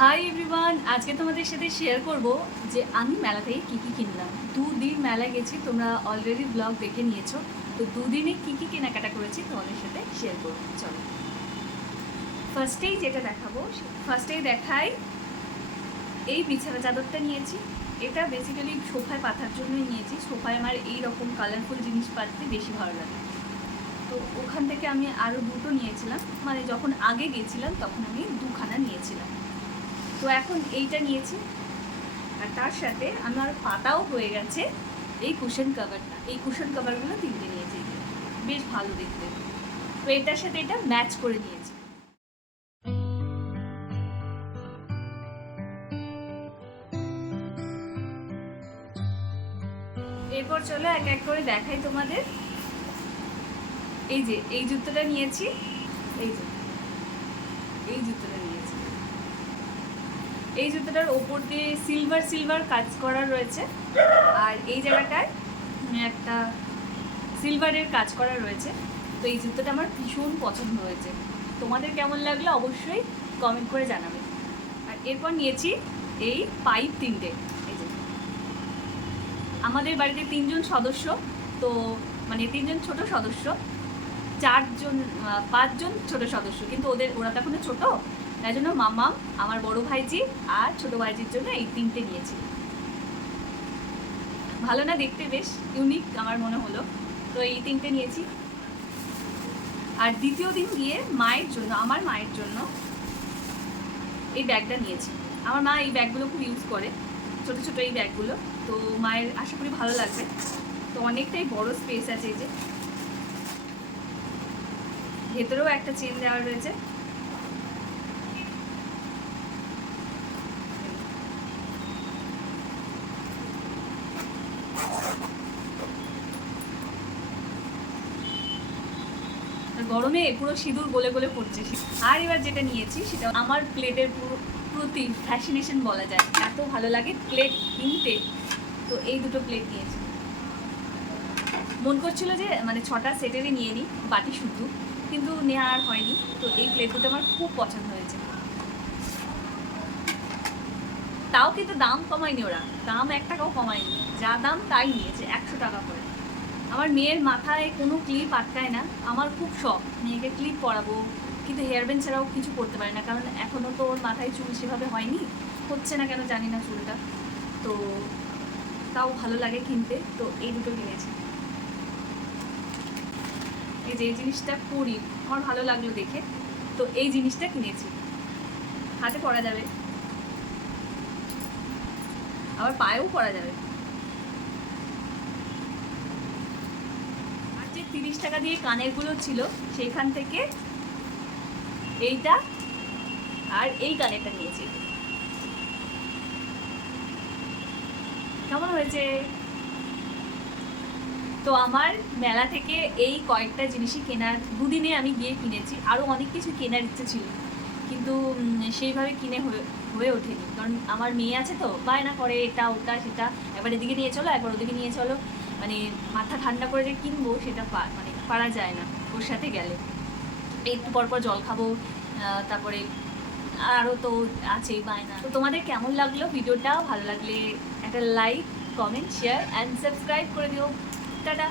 Hi everyone আজকে তোমাদের সাথে শেয়ার করব যে আমি মেলা থেকে কী কী কিনলাম। দুদিন মেলায় গেছি, তোমরা অলরেডি ব্লগ দেখে নিয়েছো। তো দুদিনে কী কী কেনাকাটা করেছি তোমাদের সাথে শেয়ার করব। চলো। ফার্স্টেই যেটা দেখাবো ফার্স্টেই দেখাই এই বিছানা চাদরটা নিয়েছি। এটা বেসিক্যালি সোফায় পাতার জন্যই নিয়েছি। সোফায় আমার এই রকম কালারফুল জিনিস পাততে বেশি ভালো লাগে। তো ওখান থেকে আমি আরও দুটো নিয়েছিলাম। মানে যখন আগে গেছিলাম, তখন আমি নিয়েছিলাম তো এখন এইটা নিয়েছি। আর তার সাথে আমার পাতাও হয়ে গেছে এই কুশন কাভারটা এই কুশন কাভারগুলো তিনটে নিয়েছি বেশ ভালো দেখতে। তো এটার সাথে এটা ম্যাচ করে নিয়েছি। এরপর চলো এক এক করে দেখাই তোমাদের। এই যে, এই জুতোটা নিয়েছি। এই যে, এই জুতোটা নিয়েছি। এই জুতোটার ওপর দিয়ে সিলভার সিলভার কাজ করা রয়েছে। আর এই জায়গাটায় একটা সিলভারের কাজ করা রয়েছে। তো এই জুতোটা আমার ভীষণ পছন্দ হয়েছে। তোমাদের কেমন লাগল অবশ্যই কমেন্ট করে জানাবে। আর এরপর নিয়েছি এই পাইপ তিনটে। এই যে। আমাদের বাড়িতে তিনজন সদস্য, তো মানে তিনজন ছোট সদস্য, চারজন পাঁচজন ছোট সদস্য, কিন্তু ওদের, ওরা তো এখনও ছোট। তাই জন্য মামাম, আমার বড় ভাইজি আর ছোট ভাইজির জন্য এই তিনটে নিয়েছি। ভালো না দেখতে বেশ ইউনিক আমার মনে হলো। তো এই তিনটে নিয়েছি। আর দ্বিতীয় দিন গিয়ে মায়ের জন্য, আমার মায়ের জন্য এই ব্যাগটা নিয়েছি। আমার মা এই ব্যাগগুলো খুব ইউজ করে, ছোট ছোট এই ব্যাগগুলো। তো মায়ের আশা করি ভালো লাগবে। তো অনেকটাই বড় স্পেস আছে এই যে। ভেতরেও একটা চেন দেওয়া রয়েছে। গরমে পুরো সিঁদুর গলে গলে পড়ছে আর এবার যেটা নিয়েছি, সেটা আমার প্লেটের পুরো প্রতি ফ্যাসিনেশন বলা যায়। এত ভালো লাগে প্লেট কিনতে। তো এই দুটো প্লেট নিয়েছি। মন করছিল যে মানে ছটা সেটেরই নিয়ে নিই, বাটি শুধু কিন্তু নেওয়া আর হয়নি। তো এই প্লেট দুটো আমার খুব পছন্দ হয়েছে। তাও কিন্তু দাম কমায়নি ওরা। দাম এক টাকাও কমায়নি। যা দাম তাই নিয়েছে, একশো টাকা করে। আমার মেয়ের মাথায় কোনো ক্লিপ আটকায় না। আমার খুব শখ মেয়েকে ক্লিপ পরাবো কিন্তু হেয়ার ব্যান্ড ছাড়াও কিছু করতে পারে না, কারণ এখনও তো ওর মাথায় চুল সেভাবে হয়নি। হচ্ছে না কেন জানি না চুলটা। তো তাও ভালো লাগে কিনতে। তো এই দুটো কিনেছি। এই যে এই জিনিসটা পরি, আমার ভালো লাগল দেখে। তো এই জিনিসটা কিনেছি। হাতে পরা যাবে। আবার পায়েও পরা যাবে আর যে তিরিশ টাকা দিয়ে কানেরগুলো ছিল সেইখান থেকে এইটা আর এই কানেরটা নিয়েছি। কেমন হয়েছে? তো আমার মেলা থেকে এই কয়েকটা জিনিসই কেনার, দুদিনে আমি গিয়ে কিনেছি। আরও অনেক কিছু কেনার ইচ্ছে ছিল, কিন্তু সেইভাবে কিনে হয়ে ওঠেনি। কারণ আমার মেয়ে আছে তো বায়না করে এটা, ওটা, সেটা। একবার এদিকে নিয়ে চলো, একবার ওদিকে নিয়ে চলো। মানে মাথা ঠান্ডা করে যে কিনবো সেটা মানে পারা যায় না, ওর সাথে গেলে। একটু পর পর জল খাব তারপরে আরও তো আছেই বায়না। তো তোমাদের কেমন লাগল ভিডিওটা? ভালো লাগলে একটা like comment share and subscribe করে দিও। টাটা!